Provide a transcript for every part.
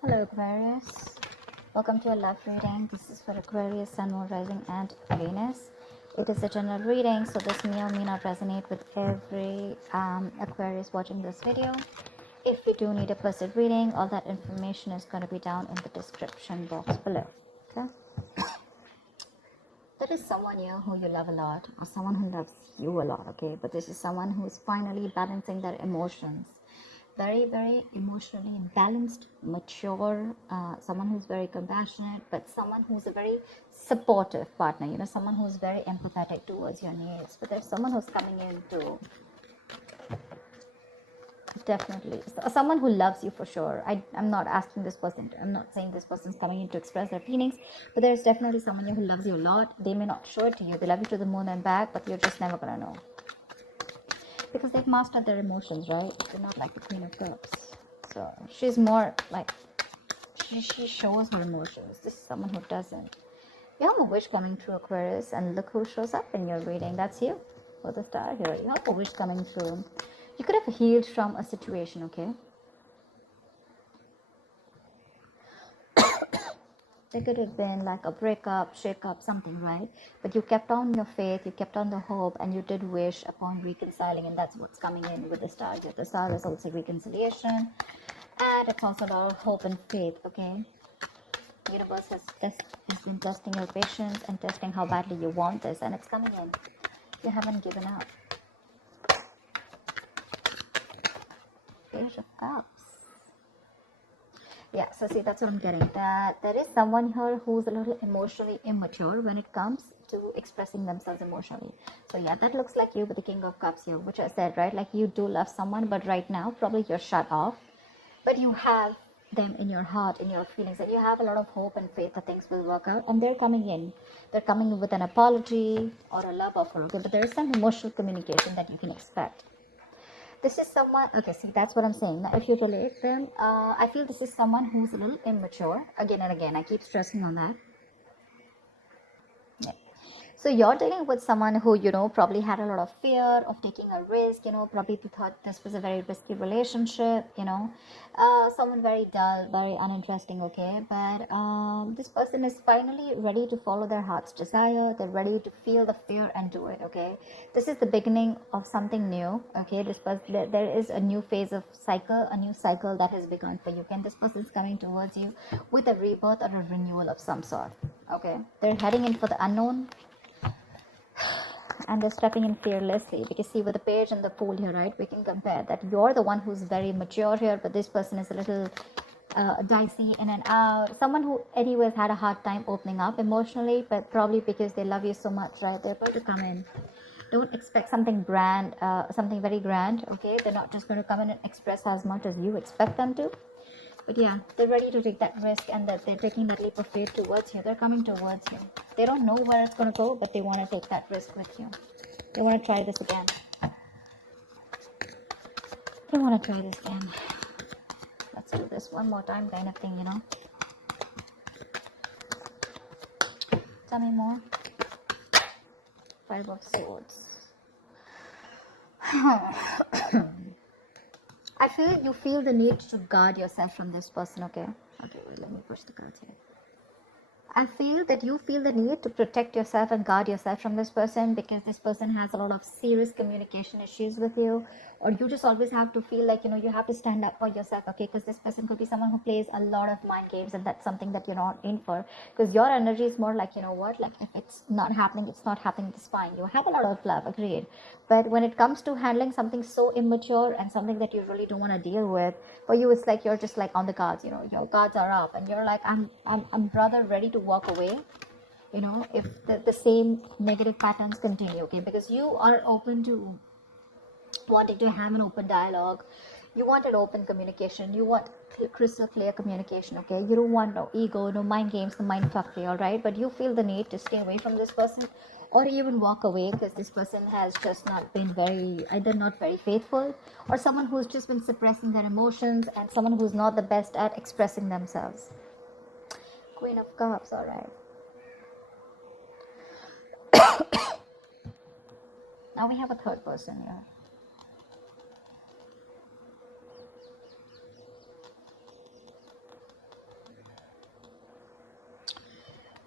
Hello Aquarius, welcome to a love reading. This is for Aquarius, Sun, Moon, Rising and Venus. It is a general reading, so this may or may not resonate with every Aquarius watching this video. If you do need a placid reading, all that information is going to be down in the description box below. Okay, there is someone here who you love a lot, or someone who loves you a lot, okay, but this is someone who is finally balancing their emotions. Very emotionally balanced, mature, someone who's very compassionate, but someone who's a very supportive partner, someone who's very empathetic towards your needs. But there's someone who's coming in to definitely someone who loves you for sure. I'm not asking this person I'm not saying this person's coming in to express their feelings, but there's definitely someone here who loves you a lot. They may not show it to you. They love you to the moon and back, but you're just never gonna know because they've mastered their emotions, right? They're not like the Queen of Cups. So she's more like she shows her emotions. This is someone who doesn't. You have a wish coming through, Aquarius, and look who shows up in your reading. That's you for the star here. You have a wish coming through. You could have healed from a situation, okay? There could have been like a breakup, shake-up, something, right? But you kept on your faith, you kept on the hope, and you did wish upon reconciling, and that's what's coming in with the star here. The star is also reconciliation, and it's also about hope and faith, okay? The universe has been testing your patience and testing how badly you want this, and it's coming in. You haven't given up. Page of Cups. Yeah, so see, that's what I'm getting. That there is someone here who's a little emotionally immature when it comes to expressing themselves emotionally. So yeah, that looks like you with the King of Cups here, which I said, right? Like you do love someone, but right now probably you're shut off. But you have them in your heart, in your feelings, and you have a lot of hope and faith that things will work out. And they're coming in. They're coming with an apology or a love offer. Okay, but there is some emotional communication that you can expect. This is someone, okay, see, that's what I'm saying. Now, if you relate them, I feel this is someone who's a little immature. Again and again, I keep stressing on that. Yeah. So you're dealing with someone who, probably had a lot of fear of taking a risk, probably thought this was a very risky relationship, someone very dull, very uninteresting, okay? But this person is finally ready to follow their heart's desire. They're ready to feel the fear and do it, okay? This is the beginning of something new, okay? This person, there is a new phase of cycle, a new cycle that has begun for you. And this person is coming towards you with a rebirth or a renewal of some sort, okay? They're heading in for the unknown, and they're stepping in fearlessly, because see, with the page and the fool here, right, we can compare that you're the one who's very mature here, but this person is a little dicey in and out, someone who anyways had a hard time opening up emotionally, but probably because they love you so much, right, they're about to come in. Don't expect something something very grand, okay? They're not just going to come in and express as much as you expect them to. But yeah, they're ready to take that risk, and that they're taking that leap of faith towards you. They're coming towards you. They don't know where it's going to go, but they want to take that risk with you. They want to try this again. They want to try this again. Let's do this one more time, kind of thing, Tell me more. Five of Swords. I feel you feel the need to guard yourself from this person, okay? Okay, wait, let me push the cards here. I feel that you feel the need to protect yourself and guard yourself from this person, because this person has a lot of serious communication issues with you, or you just always have to feel like, you have to stand up for yourself, okay? Because this person could be someone who plays a lot of mind games, and that's something that you're not in for, because your energy is more like, like if it's not happening, it's not happening, it's fine. You have a lot of love, agreed. But when it comes to handling something so immature and something that you really don't want to deal with, for you it's like you're just like on the guards, your guards are up, and you're like, I'm rather ready to walk away, if the same negative patterns continue, okay? Because you are open to wanting to have an open dialogue. You want an open communication. You want crystal clear communication, okay? You don't want no ego, no mind games, no mind fuckery, all right? But you feel the need to stay away from this person, or even walk away, because this person has just not been either not very faithful, or someone who's just been suppressing their emotions, and someone who's not the best at expressing themselves. Queen of Cups, all right. Now we have a third person here.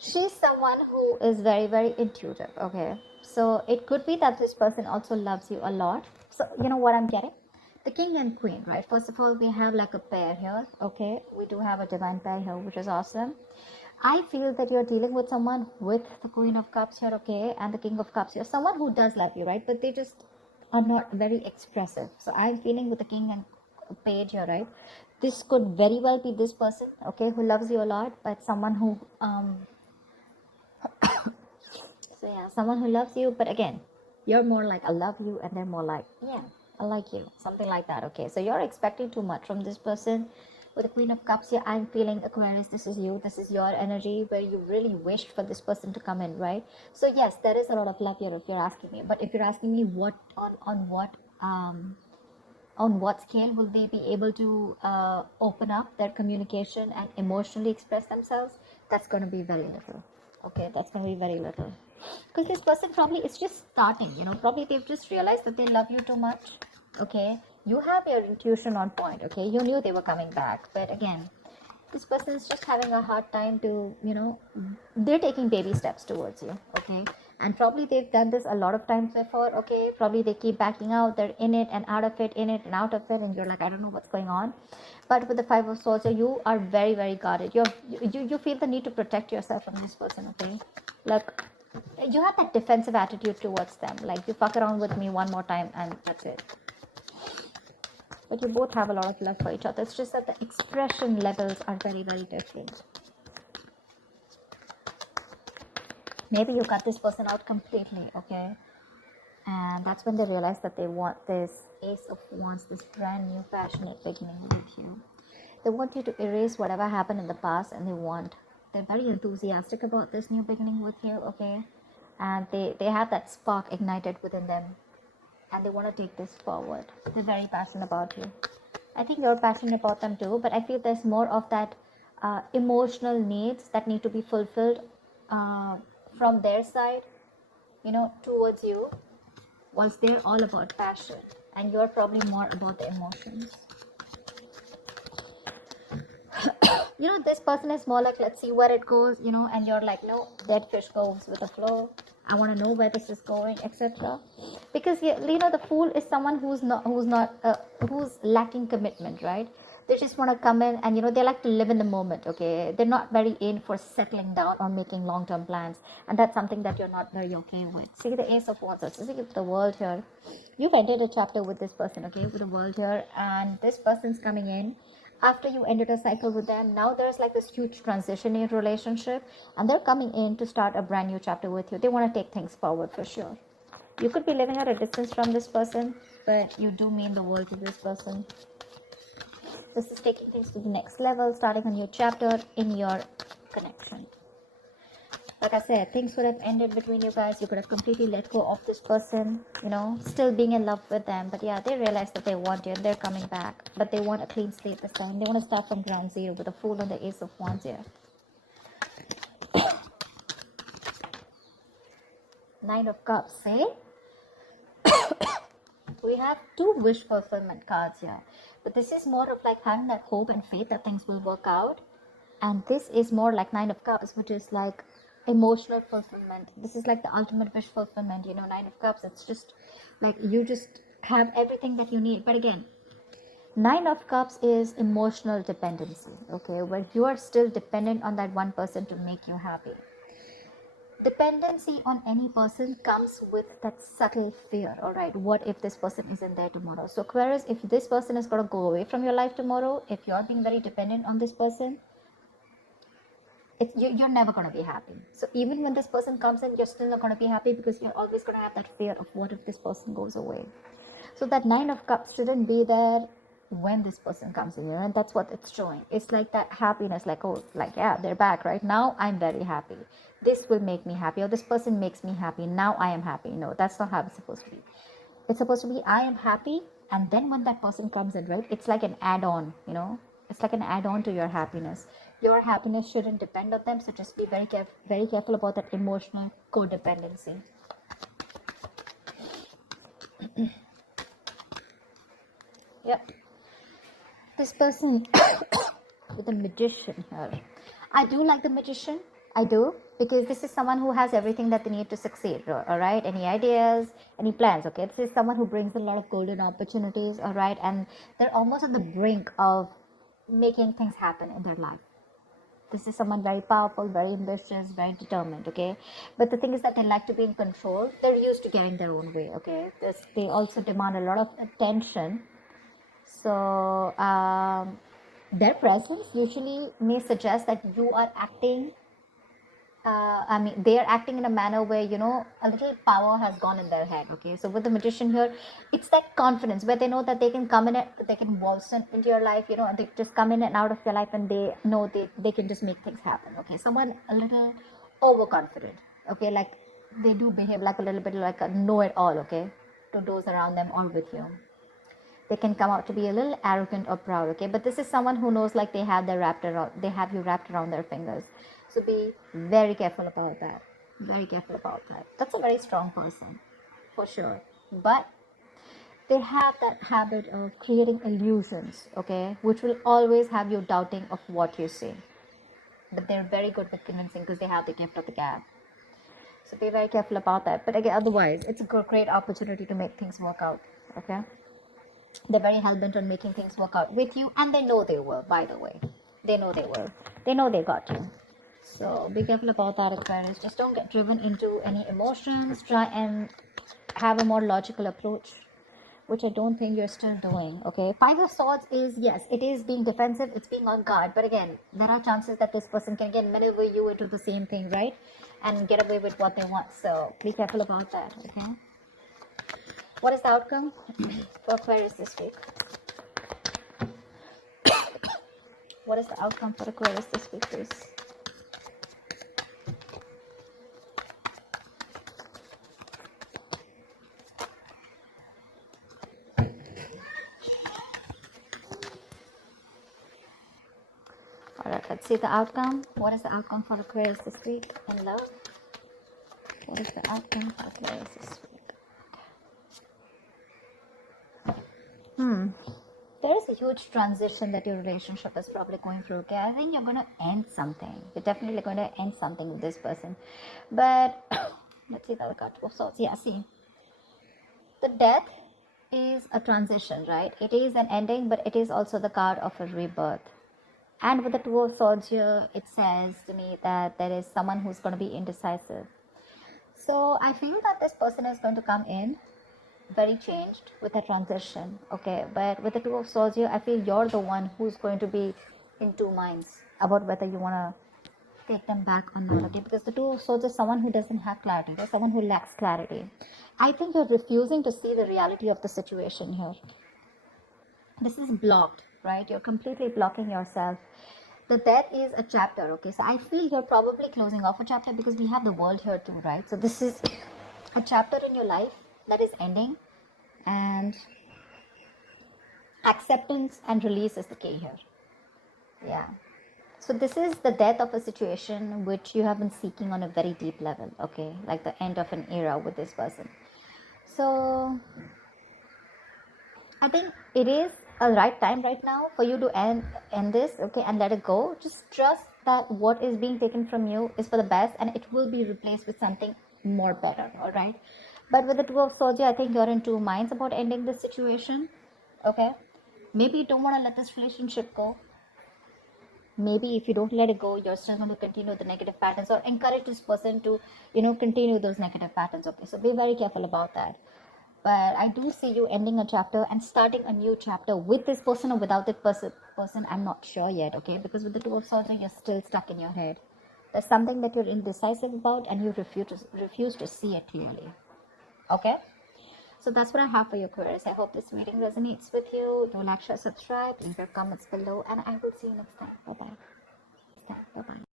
She's someone who is very, very intuitive. Okay, so it could be that this person also loves you a lot. So you know what I'm getting? The king and queen, right? First of all, we have like a pair here. Okay, we do have a divine pair here, which is awesome. I feel that you're dealing with someone with the Queen of Cups here, okay, and the King of Cups here. Someone who does love you, right? But they just are not very expressive. So I'm feeling with the King and Page here, right? This could very well be this person, okay, who loves you a lot, but someone who so yeah, someone who loves you, but again, you're more like I love you, and they're more like yeah, I like you, something like that. Okay, so you're expecting too much from this person. With the Queen of Cups here, I'm feeling Aquarius. This is you. This is your energy where you really wished for this person to come in, right? So yes, there is a lot of love here if you're asking me. But if you're asking me what on what scale will they be able to open up their communication and emotionally express themselves, that's going to be very little. Okay, that's going to be very little, because this person probably is just starting, probably they've just realized that they love you too much. Okay, you have your intuition on point. Okay, you knew they were coming back, but again, this person is just having a hard time to, they're taking baby steps towards you. Okay, and probably they've done this a lot of times before. Okay, probably they keep backing out, they're in it and out of it, in it and out of it, and you're like, I don't know what's going on. But with the Five of Swords, you are very, very guarded. You feel the need to protect yourself from this person. Okay, like you have that defensive attitude towards them, like you fuck around with me one more time and that's it. But you both have a lot of love for each other. It's just that the expression levels are very, very different. Maybe you cut this person out completely, okay? And that's when they realize that they want this Ace of Wands, this brand new passionate beginning with you. They want you to erase whatever happened in the past, and they're very enthusiastic about this new beginning with you, okay? And they have that spark ignited within them, and they want to take this forward. They're very passionate about you. I think you're passionate about them too, but I feel there's more of that emotional needs that need to be fulfilled from their side, towards you, whilst they're all about passion, and you're probably more about the emotions. This person is more like, let's see where it goes, and you're like, no, dead fish goes with the flow. I want to know where this is going, etc. Because the fool is someone who's lacking commitment, right? They just want to come in and they like to live in the moment. Okay, they're not very in for settling down or making long-term plans, and that's something that you're not very okay with. See the Ace of Wands, see the World here. You've ended a chapter with this person, okay, with the World here, and this person's coming in after you ended a cycle with them. Now there's like this huge transition in relationship, and they're coming in to start a brand new chapter with you. They want to take things forward for sure. You could be living at a distance from this person, but you do mean the world to this person. This is taking things to the next level, starting a new chapter in your connection. Like I said, things would have ended between you guys. You could have completely let go of this person, still being in love with them. But yeah, they realize that they want you and they're coming back. But they want a clean slate this time. They want to start from ground zero with the Fool and the Ace of Wands here. Nine of Cups, eh? We have two wish fulfillment cards here. But this is more of like having that hope and faith that things will work out. And this is more like Nine of Cups, which is like emotional fulfillment. This is like the ultimate wish fulfillment. Nine of Cups, it's just like you just have everything that you need. But again, Nine of Cups is emotional dependency, okay, where you are still dependent on that one person to make you happy. Dependency on any person comes with that subtle fear. All right, what if this person isn't there tomorrow? So Aquarius, if this person is going to go away from your life tomorrow, if you're being very dependent on this person, you're never going to be happy. So even when this person comes in, you're still not going to be happy, because you're always going to have that fear of what if this person goes away. So that Nine of Cups shouldn't be there when this person comes in, and that's what it's showing. It's like that happiness, like, oh, like, yeah, they're back right now, I'm very happy, this will make me happy, or this person makes me happy, now I am happy. No, that's not how it's supposed to be. It's supposed to be, I am happy, and then when that person comes in, right, it's like an add-on. It's like an add-on to your happiness. Your happiness shouldn't depend on them, so just be very careful about that emotional codependency. Yep. This person with the Magician here. I do like the Magician. I do, because this is someone who has everything that they need to succeed, all right? Any ideas, any plans, okay? This is someone who brings a lot of golden opportunities, all right? And they're almost on the brink of making things happen in their life. This is someone very powerful, very ambitious, very determined, okay? But the thing is that they like to be in control. They're used to getting their own way, okay? They also demand a lot of attention. So, their presence usually may suggest that you are acting, I mean, they are acting in a manner where, a little power has gone in their head, okay? So with the magician here, it's that confidence where they know that they can come in, they can waltz into your life, they just come in and out of your life, and they know they can just make things happen, okay? Someone a little overconfident, okay? Like, they do behave like a little bit like a know-it-all, okay? To those around them or with you. They can come out to be a little arrogant or proud, okay? But this is someone who knows like they have you wrapped around their fingers. So be very careful about that. Very careful about that. That's a very strong person, for sure. But they have that habit of creating illusions, okay, which will always have you doubting of what you see. But they're very good with convincing because they have the gift of the gab. So be very careful about that. But again, otherwise, it's a great opportunity to make things work out, okay? They're very hell-bent on making things work out with you, and they know they will, by the way. They know they will. They know they got you. So be careful about that, Aquarius. Just don't get driven into any emotions. Try and have a more logical approach, which I don't think you're still doing, okay? Five of Swords is, yes, it is being defensive, it's being on guard, but again, there are chances that this person can again maneuver you into the same thing, right? And get away with what they want. So be careful about that, okay? What is the outcome for Aquarius this week? What is the outcome for Aquarius this week, please? Alright, let's see the outcome. What is the outcome for Aquarius this week in love? What is the outcome for Aquarius this week? There is a huge transition that your relationship is probably going through, okay? I think you're going to end something. You're definitely going to end something with this person. But, let's see the other card. Two of Swords. Yeah, see. The death is a transition, right? It is an ending, but it is also the card of a rebirth. And with the Two of Swords here, it says to me that there is someone who's going to be indecisive. So I feel that this person is going to come in very changed with a transition, okay? But with the Two of Swords here, I feel you're the one who's going to be in two minds about whether you want to take them back or not, okay? Because the Two of Swords is someone who doesn't have clarity. There's someone who lacks clarity. I think you're refusing to see the reality of the situation here. This is blocked, right? You're completely blocking yourself. The death is a chapter, okay? So I feel you're probably closing off a chapter because we have the world here too, right? So this is a chapter in your life that is ending, and acceptance and release is the key here. Yeah. So this is the death of a situation which you have been seeking on a very deep level, okay? Like the end of an era with this person. So I think it is a right time right now for you to end this, okay, and let it go. Just trust that what is being taken from you is for the best, and it will be replaced with something more better, all right? But with the Two of Swords, I think you're in two minds about ending this situation, okay? Maybe you don't want to let this relationship go. Maybe if you don't let it go, you're still going to continue the negative patterns or encourage this person to, continue those negative patterns, okay? So be very careful about that. But I do see you ending a chapter and starting a new chapter with this person or without this person. I'm not sure yet, okay? Because with the Two of Swords, you're still stuck in your head. There's something that you're indecisive about and you refuse to see it clearly, okay? So that's what I have for you, Aquarius. I hope this reading resonates with you. Do like, share, subscribe, leave your comments below, and I will see you next time. Bye-bye. Bye-bye.